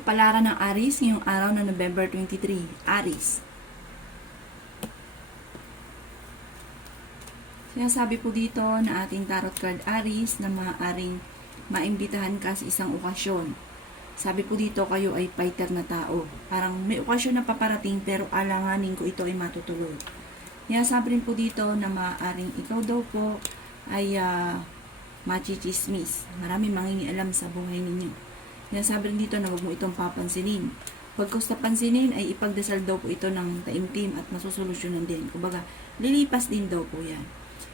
Kapalaran ng Aries ngayong araw na November 23. Aries. Sinasabi po dito na ating tarot card Aries na maaaring maimbitahan ka sa isang okasyon. Sabi po dito kayo ay fighter na tao. Parang may okasyon na paparating pero alanganin ko ito ay matutuloy. Sinasabi rin po dito na maaaring ikaw daw po ay machichismis. Maraming mangingialam sa buhay ninyo. Sinasabi rin dito na huwag mo itong papansinin. Pagkos na pansinin ay ipagdasal daw po ito ng taimtim at masusolusyonan din. Kumbaga, lilipas din daw po yan.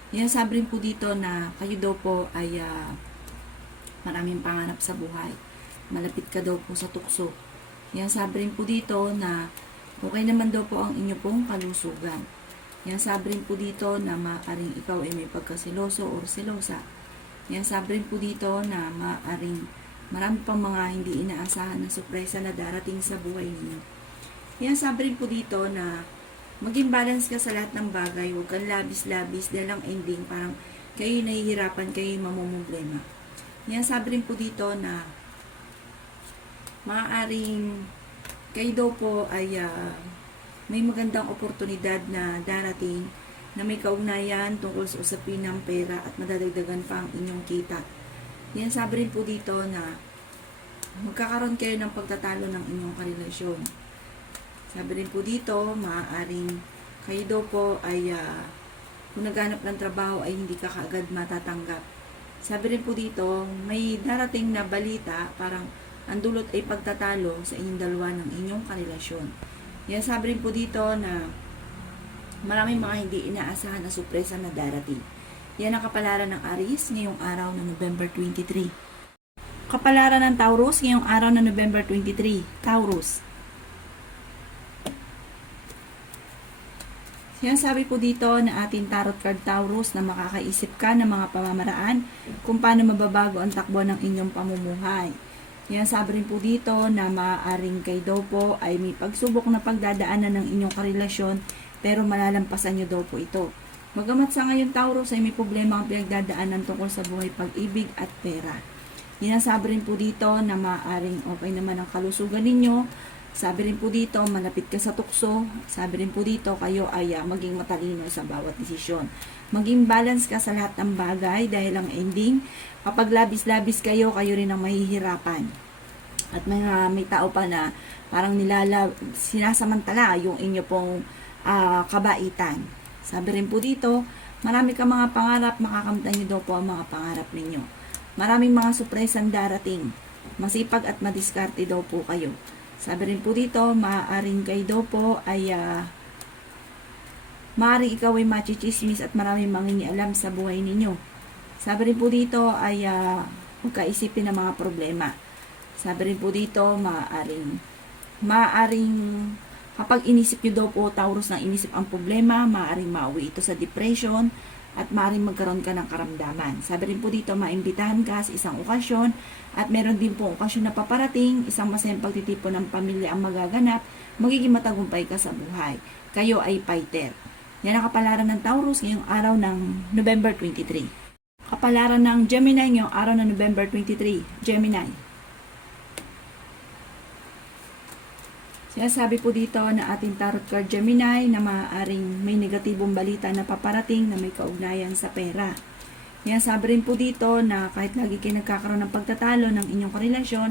Sinasabi rin po dito na kayo daw po ay maraming panganap sa buhay. Malapit ka daw po sa tukso. Sinasabi rin po dito na okay naman daw po ang inyo pong kalusugan. Sinasabi rin po dito na maaaring ikaw ay may pagkasiloso o silosa. Sinasabi rin po dito na maaaring marami pang mga hindi inaasahan na sorpresa na darating sa buhay ninyo. Sinasabi rin po dito na maging balance ka sa lahat ng bagay. Huwag kang labis-labis dahil ang ending parang kayo nahihirapan, kayo mamumblema. Sinasabi rin po dito na maaaring kayo daw po ay may magandang oportunidad na darating na may kaugnayan tungkol sa usapin ng pera at madadagdagan pa ang inyong kita. Sinasabi rin po dito na magkakaroon kayo ng pagtatalo ng inyong karelasyon. Sabi rin po dito, maaaring kayo daw po ay kung naghanap ng trabaho ay hindi ka kaagad matatanggap. Sabi rin po dito, may darating na balita, parang ang dulot ay pagtatalo sa inyong dalawa ng inyong karelasyon. Sabi rin po dito na maraming mga hindi inaasahan na sorpresa na darating. Yan ang kapalaran ng Aries ngayong araw na November 23. Kapalaran ng Taurus ngayong araw na November 23. Taurus. Sinasabi po dito na ating tarot card Taurus na makakaisip ka ng mga pamamaraan kung paano mababago ang takbo ng inyong pamumuhay. Sinasabi rin po dito na maaaring kayo daw po ay may pagsubok na pagdadaanan ng inyong karelasyon pero malalampasan nyo daw po ito. Magamat sa ngayon Taurus ay may problema ang pinagdadaanan tungkol sa buhay, pag-ibig at pera. Sinasabi rin po dito na maaaring okay naman ang kalusugan ninyo. Sabi rin po dito, malapit ka sa tukso. Sabi rin po dito, kayo ay maging matalino sa bawat desisyon. Maging balance ka sa lahat ng bagay dahil ang ending, kapag labis-labis kayo, kayo rin ang mahihirapan. At may tao pa na parang sinasamantala yung inyo pong kabaitan. Sabi rin po dito, marami ka mga pangarap, makakamtan niyo daw po ang mga pangarap ninyo. Maraming mga surpresang darating. Masipag at madiskarte daw po kayo. Sabi rin po dito, maaaring kayo daw po ay maaaring ikaw ay machichismis at maraming mangingialam sa buhay ninyo. Sabi rin po dito ay huwag kaisipin ng mga problema. Sabi rin po dito, maaaring kapag inisip nyo daw po, Taurus, na inisip ang problema, maaaring mauwi ito sa depression at maaaring magkaroon ka ng karamdaman. Sabi rin po dito, maimbitahan ka sa isang okasyon at meron din po okasyon na paparating, isang masayang pagtitipon ng pamilya ang magaganap, magiging matagumpay ka sa buhay. Kayo ay fighter. Yan ang kapalaran ng Taurus ngayong araw ng November 23. Kapalaran ng Gemini ngayong araw ng November 23. Gemini. Sinasabi po dito na ating tarot card Gemini na maaaring may negatibong balita na paparating na may kaugnayan sa pera. Sinasabi rin po dito na kahit lagi kayo nagkakaroon ng pagtatalo ng inyong karelasyon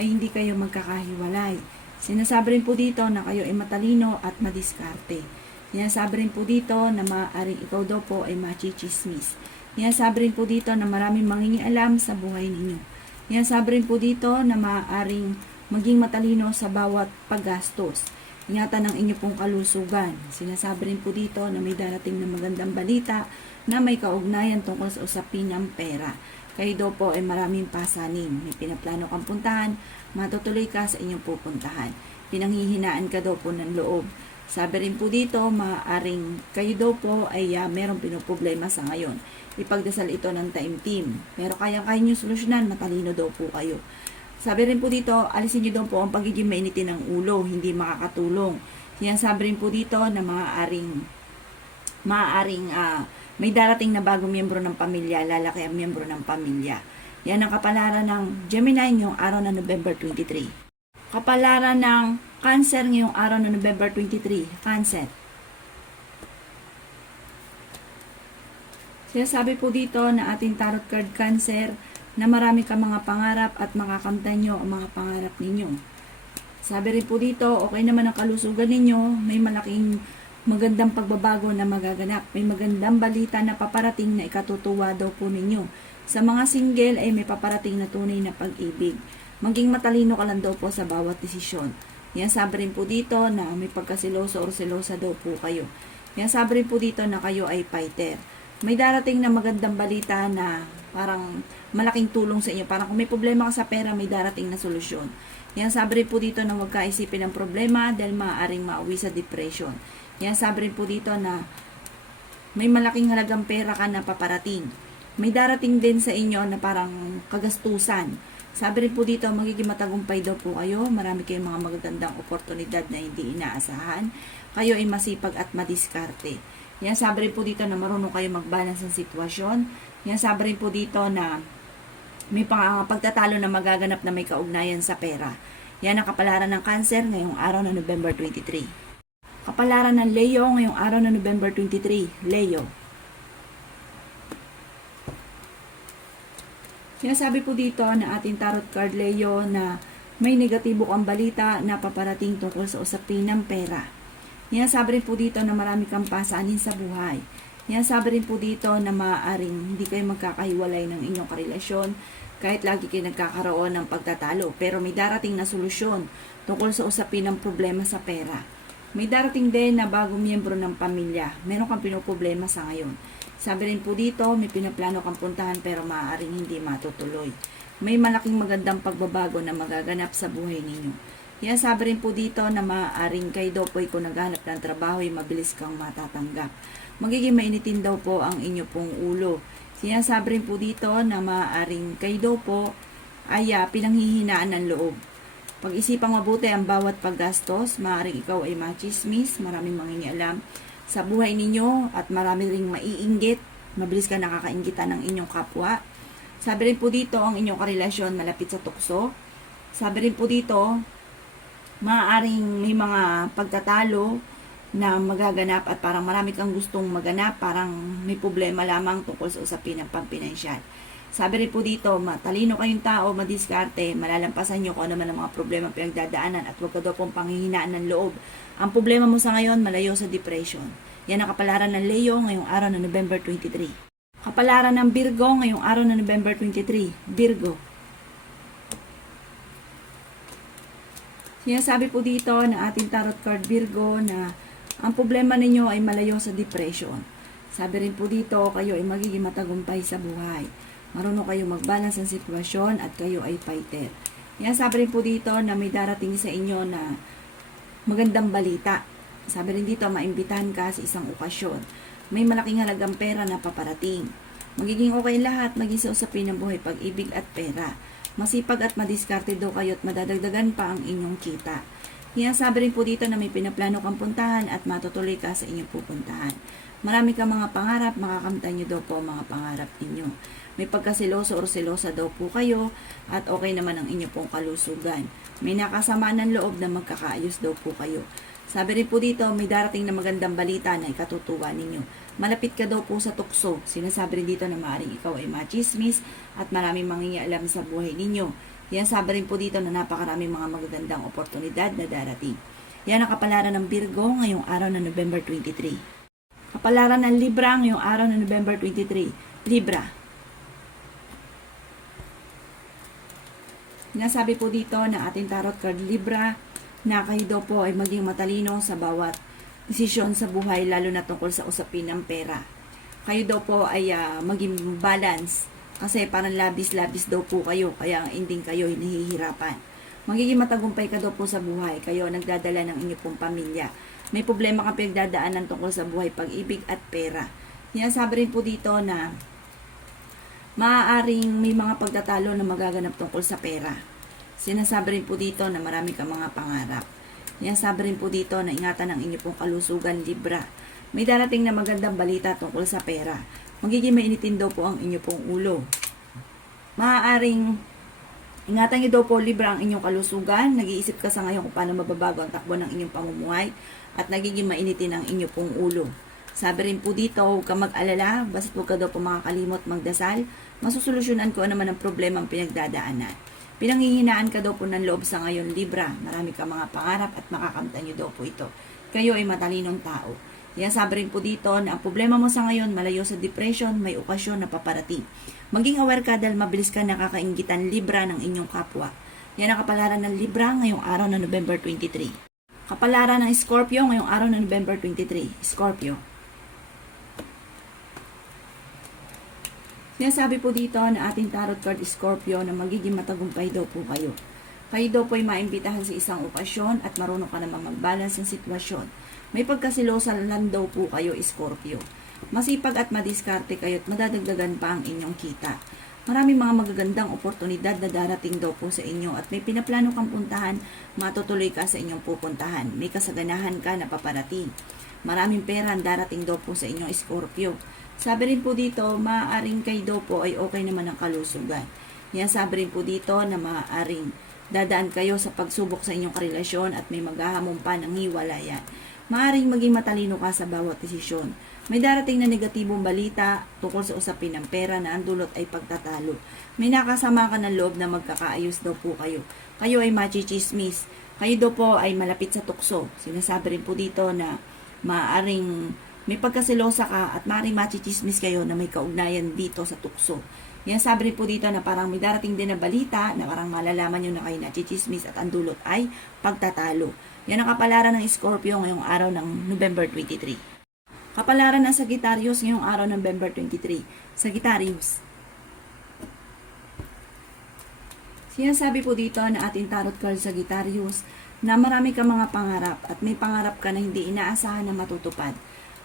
ay hindi kayo magkakahiwalay. Sinasabi rin po dito na kayo ay matalino at madiskarte. Sinasabi rin po dito na maaaring ikaw daw po ay machichismis. Sinasabi rin po dito na maraming mangingialam sa buhay ninyo. Sinasabi rin po dito na maaaring maging matalino sa bawat paggastos. Ingatan ang inyo pong kalusugan. Sinasabi rin po dito na may darating na magandang balita na may kaugnayan tungkol sa usapin ng pera. Kayo daw po ay maraming pasanin. May pinaplano kang puntahan, matutuloy ka sa inyong pupuntahan. Pinanghihinaan ka daw po ng loob. Sabi rin po dito, maaaring kayo daw po ay merong pinoproblema sa ngayon. Ipagdasal ito ng taimtim. Pero kaya-kaya nyo solusyonan, matalino daw po kayo. Sabi rin po dito, alisin nyo daw po ang pagiging mainitin ng ulo, hindi makakatulong. Sinasabi rin po dito na maaaring may darating na bagong miyembro ng pamilya, lalaki ang miyembro ng pamilya. Yan ang kapalaran ng Gemini ngayong araw na November 23. Kapalaran ng Cancer ngayong araw ng November 23. Cancer. Sinasabi po dito na ating tarot card Cancer na marami kang mga pangarap at makakamtan nyo ang mga pangarap ninyo. Sabi rin po dito, okay naman ang kalusugan ninyo, may malaking magandang pagbabago na magaganap. May magandang balita na paparating na ikatutuwa daw po ninyo. Sa mga single ay may paparating na tunay na pag-ibig. Maging matalino ka lang daw po sa bawat desisyon. Yan sabi rin po dito na may pagkasiloso o selosa daw po kayo. Yan sabi rin po dito na kayo ay fighter. May darating na magandang balita na parang malaking tulong sa inyo. Parang kung may problema ka sa pera, may darating na solusyon. Yan sabi rin po dito na huwag ka isipin ng problema dahil maaaring mauwi sa depression. Yan sabi rin po dito na may malaking halagang pera ka na paparating. May darating din sa inyo na parang kagastusan. Sabi rin po dito, magiging matagumpay daw po kayo. Marami kayong mga magagandang oportunidad na hindi inaasahan. Kayo ay masipag at madiskarte. Yan sabi rin po dito na marunong kayo mag-balance ng sitwasyon. Yan sabi rin po dito na may pagtatalo na magaganap na may kaugnayan sa pera. Yan ang kapalaran ng Cancer ngayong araw ng November 23. Kapalaran ng Leo ngayong araw ng November 23. Leo. Sinasabi po dito na ating tarot card Leo na may negatibo kang balita na paparating tungkol sa usapin ng pera. Sabi rin po dito na marami kang pasanin sa buhay. Sabi rin po dito na maaaring hindi kayo magkakahiwalay ng inyong karelasyon kahit lagi kayo nagkakaroon ng pagtatalo. Pero may darating na solusyon tungkol sa usapin ng problema sa pera. May darating din na bagong miyembro ng pamilya. Meron kang pinoproblema sa ngayon. Sabi rin po dito, may pinaplano kang puntahan pero maaaring hindi matutuloy. May malaking magandang pagbabago na magaganap sa buhay ninyo. Sabi rin po dito na maaaring kayo daw po kung naghanap ng trabaho ay mabilis kang matatanggap. Magiging mainitin daw po ang inyo pong ulo. Sabi rin po dito na maaaring kayo daw po ay pinanghihinaan ng loob. Pag-isipang mabuti ang bawat paggastos, maaaring ikaw ay machismis, maraming mangingialam sa buhay ninyo at marami ring maiinggit, mabilis ka nakakainggitan ng inyong kapwa. Sabi rin po dito, ang inyong karelasyon malapit sa tukso. Sabi rin po dito, maaaring may mga pagtatalo na magaganap at parang marami kang gustong maganap, parang may problema lamang tungkol sa usapin ng pampinansyal. Sabi rin po dito, matalino kayong tao, madiskarte, malalampasan nyo kung ano man ang mga problema pinagdadaanan at huwag ka daw pong panghihinaan ng loob. Ang problema mo sa ngayon, malayo sa depression. Yan ang kapalaran ng Leo ngayong araw ng November 23. Kapalaran ng Virgo ngayong araw ng November 23. Virgo. Sinasabi po dito na ating tarot card Virgo na ang problema ninyo ay malayo sa depression. Sabi rin po dito, kayo ay magiging matagumpay sa buhay. Marunong kayo mag-balance ng sitwasyon at kayo ay fighter. Sabi rin po dito na may darating sa inyo na magandang balita. Sabi rin dito, maimbitahan ka sa isang okasyon. May malaking halagang pera na paparating. Magiging okay lahat, maging sa usapin ng buhay, pag-ibig at pera. Masipag at madiskarte daw kayo at madadagdagan pa ang inyong kita. Sabi rin po dito na may pinaplano kang puntahan at matutuloy ka sa inyong pupuntahan. Marami kang mga pangarap, makakamtan nyo daw po ang mga pangarap ninyo. May pagkasiloso o selosa daw po kayo at okay naman ang inyo pong kalusugan. May nakasama ng loob na magkakaayos daw po kayo. Sabi rin po dito, may darating na magandang balita na ikatutuwa ninyo. Malapit ka daw po sa tukso. Sinasabi rin dito na maaaring ikaw ay machismis at maraming mangingialam sa buhay ninyo. Sabi rin po dito na napakaraming mga magagandang oportunidad na darating. Yan ang kapalaran ng Virgo ngayong araw ng November 23. Kapalaran ng Libra ngayong araw ng November 23. Libra. Sinasabi po dito na ating tarot card Libra na kayo daw po ay maging matalino sa bawat desisyon sa buhay lalo na tungkol sa usapin ng pera. Kayo daw po ay maging balance kasi parang labis-labis daw po kayo kaya ang ending kayo ay nahihirapan. Magiging matagumpay ka daw po sa buhay, kayo nagdadala ng inyong pong pamilya. May problema kang pinagdadaanan tungkol sa buhay, pag-ibig at pera. Sinasabi rin po dito na maaaring may mga pagtatalo na magaganap tungkol sa pera. Sinasabi rin po dito na marami kang mga pangarap. Sinasabi rin po dito na ingatan ang inyong pong kalusugan, Libra. May darating na magandang balita tungkol sa pera. Magiging mainitin daw po ang inyong pong ulo. Maaaring Ingatan niyo daw po, Libra, ang inyong kalusugan. Nag-iisip ka sa ngayon kung paano mababago ang takbo ng inyong pamumuhay at nagiging mainitin ang inyong pong ulo. Sabi rin po dito, huwag ka mag-alala, basta huwag ka daw po makakalimot magdasal, masusolusyonan ko naman ang problema ang pinagdadaanan. Pinanghihinaan ka daw po ng loob sa ngayon, Libra. Marami ka mga pangarap at makakamtan niyo daw po ito. Kayo ay matalinong tao. Yan, sabi rin po dito na ang problema mo sa ngayon, malayo sa depression, may okasyon na paparating. Maging aware ka dahil mabilis ka nakakainggitan, Libra, ng inyong kapwa. Yan ang kapalaran ng Libra ngayong araw na November 23. Kapalaran ng Scorpio ngayong araw na November 23. Scorpio. Sinasabi po dito na ating tarot card Scorpio na magiging matagumpay daw po kayo. Kayo daw po ay maimbitahan sa isang okasyon at marunong ka namang mag-balance ng sitwasyon. May pagkasilosan lang daw po kayo, Scorpio. Masipag at madiskarte kayo at madadagdagan pa ang inyong kita. Maraming mga magagandang oportunidad na darating daw po sa inyo at may pinaplano kang puntahan, matutuloy ka sa inyong pupuntahan. May kasaganahan ka na paparating. Maraming pera ang darating daw po sa inyong Scorpio. Sabi rin po dito, maaaring kayo daw po ay okay naman ang kalusugan. Yan, sabi rin po dito na maaaring dadaan kayo sa pagsubok sa inyong karelasyon at may maghahamon pa ng hiwalayan. Maaaring maging matalino ka sa bawat desisyon. May darating na negatibong balita tungkol sa usapin ng pera na ang dulot ay pagtatalo. May nakasama ka ng loob na magkakaayos daw po kayo. Kayo ay machichismis. Kayo daw po ay malapit sa tukso. Sinasabi rin po dito na maaaring may pagkasilosa ka at maaaring machichismis kayo na may kaugnayan dito sa tukso. Yan, sabi rin po dito na parang may darating din na balita na parang malalaman nyo na kayo na chichismis at ang dulot ay pagtatalo. Yan ang kapalaran ng Scorpio ngayong araw ng November 23. Kapalaran ng Sagittarius ngayong araw ng November 23. Sagittarius. Sinasabi po dito na ating tarot card Sagittarius na marami kang mga pangarap at may pangarap ka na hindi inaasahan na matutupad.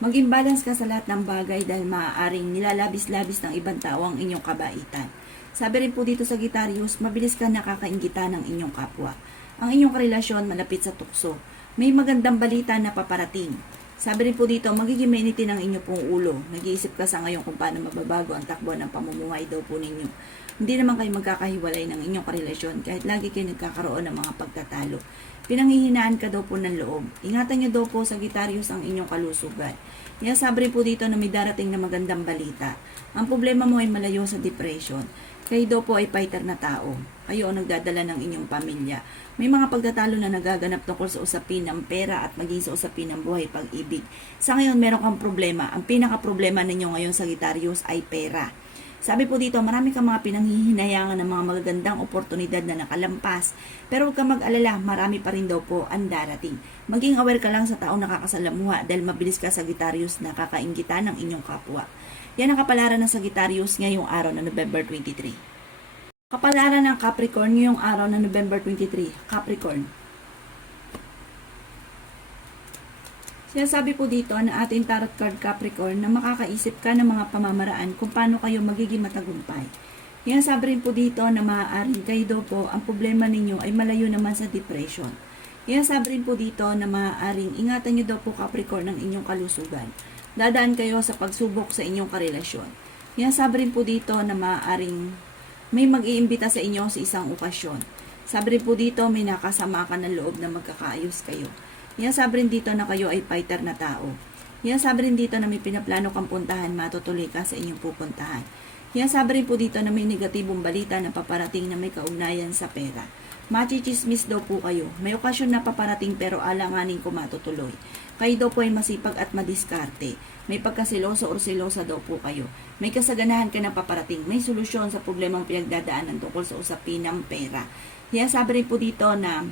Maging balance ka sa lahat ng bagay dahil maaaring nilalabis-labis ng ibang tao ang inyong kabaitan. Sabi rin po dito sa Sagittarius, mabilis ka nakakainggitan ng inyong kapwa. Ang inyong karelasyon malapit sa tukso. May magandang balita na paparating. Sabi rin po dito, magiging mainitin ang inyong pong ulo. Nag-iisip ka sa ngayon kung paano mababago ang takbo ng pamumuhay daw po ninyo. Hindi naman kayo magkakahiwalay ng inyong karelasyon kahit lagi kayo nagkakaroon ng mga pagtatalo. Pinanghihinaan ka daw po ng loob. Ingatan nyo daw po sa Sagittarius ang inyong kalusugan. Yan, sabi po dito na may darating na magandang balita. Ang problema mo ay malayo sa depression. Kayo daw po ay fighter na tao. Kayo ang nagdadala ng inyong pamilya. May mga pagtatalo na nagaganap tungkol sa usapin ng pera at maging sa usapin ng buhay pag-ibig. Sa ngayon, meron kang problema. Ang pinaka-problema ninyo ngayon, Sagittarius, ay pera. Sabi po dito, marami kang mga pinanghihinayangan ng mga magagandang oportunidad na nakalampas. Pero huwag kang mag-alala, marami pa rin daw po ang darating. Maging aware ka lang sa taong nakakasalamuha dahil mabilis ka, Sagittarius, na kakainggitan ng inyong kapwa. Yan ang kapalaran ng Sagittarius ngayong araw na November 23. Kapalaran ng Capricorn ngayong araw na November 23. Capricorn. Sinasabi po dito na ating tarot card Capricorn na makakaisip ka ng mga pamamaraan kung paano kayo magiging matagumpay. Sinasabi rin po dito na maaaring kayo daw po ang problema ninyo ay malayo naman sa depression. Sinasabi rin po dito na maaaring ingatan nyo daw po Capricorn ng inyong kalusugan. Dadaan kayo sa pagsubok sa inyong karelasyon. Sinasabi rin po dito na maaaring may mag-iimbita sa inyo sa isang okasyon. Sabi rin po dito may nakasama ka ng loob na magkakaayos kayo. Yan, sabi rin dito na kayo ay fighter na tao. Yan, sabi rin dito na may pinaplano kang puntahan, matutuloy ka sa inyong pupuntahan. Yan, sabi rin po dito na may negatibong balita na paparating na may kaugnayan sa pera. Machichismis daw po kayo. May okasyon na paparating pero alanganin ko matutuloy. Kayo daw po ay masipag at madiskarte. May pagkasiloso o silosa daw po kayo. May kasaganahan ka na paparating. May solusyon sa problemang pinagdadaanan tungkol sa usapin ng pera. Yan, sabi rin po dito na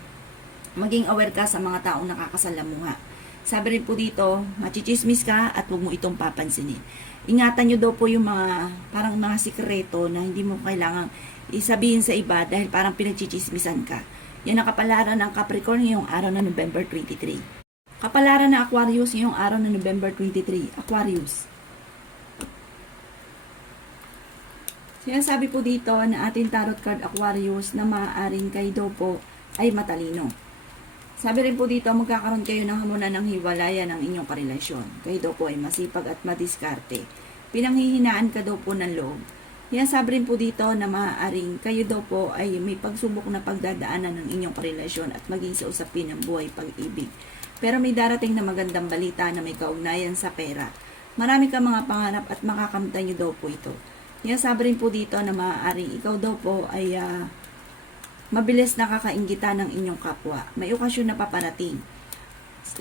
maging aware ka sa mga taong nakakasalamuha. Sabi rin po dito, machichismis ka at huwag mo itong papansinin. Ingatan nyo daw po yung mga parang mga sikreto na hindi mo kailangang isabihin sa iba dahil parang pinagchichismisan ka. Yan ang kapalaran ng Capricorn ngayong araw na November 23. Kapalaran ng Aquarius ngayong araw na November 23. Aquarius. Sinasabi po dito na ating tarot card Aquarius na maaaring kayo daw po ay matalino. Sabi rin po dito, magkakaroon kayo ng hamunan ng hiwalayan ng inyong karelasyon. Kayo daw po ay masipag at madiskarte. Pinanghihinaan ka daw po ng loob. Yan, sabi rin po dito na maaaring kayo daw po ay may pagsubok na pagdadaanan ng inyong karelasyon at maging sa usapin ng buhay pag-ibig. Pero may darating na magandang balita na may kaugnayan sa pera. Marami kang mga pangarap at makakamtan nyo daw po ito. Yan, sabi rin po dito na maaaring ikaw daw po ay mabilis nakakainggitan ng inyong kapwa. May okasyon na paparating.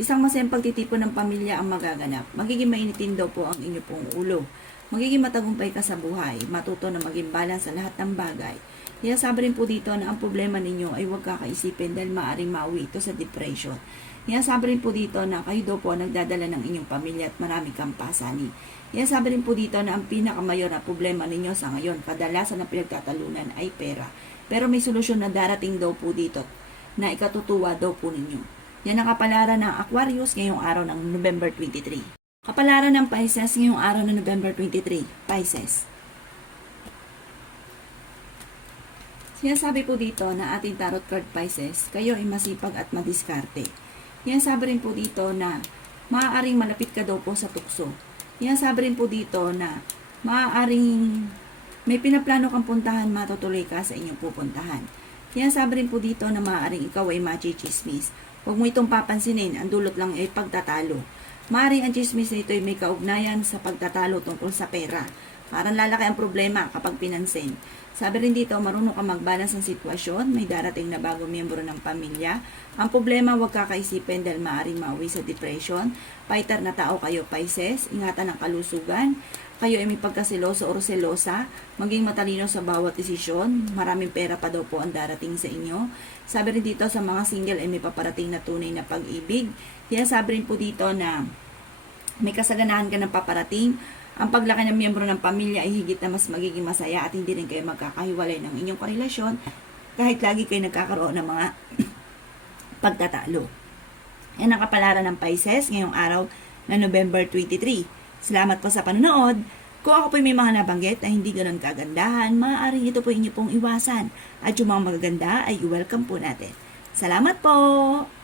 Isang masayang pagtitipon ng pamilya ang magaganap. Magiging mainitin daw po ang inyo pong ulo. Magiging matagumpay ka sa buhay, matuto na maging balance sa lahat ng bagay. Kaya sabi rin po dito na ang problema ninyo ay huwag kakaisipin dahil maaaring mauwi ito sa depression. Kaya sabi rin po dito na kayo daw po nagdadala ng inyong pamilya at marami kang pasani. Kaya sabi rin po dito na ang pinakamayor na problema ninyo sa ngayon, kadalasan na pinagtatalunan ay pera. Pero may solusyon na darating daw po dito na ikatutuwa daw po ninyo. Yan ang kapalaran ng Aquarius ngayong araw ng November 23. Kapalaran ng Pisces ngayong araw ng November 23. Pisces. Sinasabi po dito na ating tarot card Pisces, kayo ay masipag at madiskarte. Sinasabi rin po dito na maaaring malapit ka daw po sa tukso. Sinasabi rin po dito na maaaring may pinaplano kang puntahan, matutuloy ka sa inyong pupuntahan. Sinasabi rin po dito na maaaring ikaw ay machichismis. Huwag mo itong papansinin, ang dulot lang ay pagtatalo. Maaaring ang chismis na ito ay may kaugnayan sa pagtatalo tungkol sa pera. Parang lalaki ang problema kapag pinansin. Sabi rin dito, marunong ka mag-balance ng sitwasyon, may darating na bagong miyembro ng pamilya. Ang problema, huwag kakaisipin dahil maaaring mauwi sa depression. Fighter na tao kayo, Pisces. Ingatan ang kalusugan. Kayo ay may pagkasiloso o selosa. Maging matalino sa bawat desisyon. Maraming pera pa daw po ang darating sa inyo. Sabi rin dito, sa mga single ay may paparating na tunay na pag-ibig. Kaya sabi rin po dito na may kasaganahan ka ng paparating. Ang paglaki ng miyembro ng pamilya ay higit na mas magiging masaya at hindi rin kayo magkakahiwalay ng inyong karelasyon kahit lagi kayo nagkakaroon ng mga pagtatalo. Yan ang kapalaran ng Pisces ngayong araw na November 23. Salamat po sa panonood. Kung ako po may mga nabanggit na hindi ganun kagandahan, maaaring ito po inyo pong iwasan at yung mga magaganda ay i-welcome po natin. Salamat po!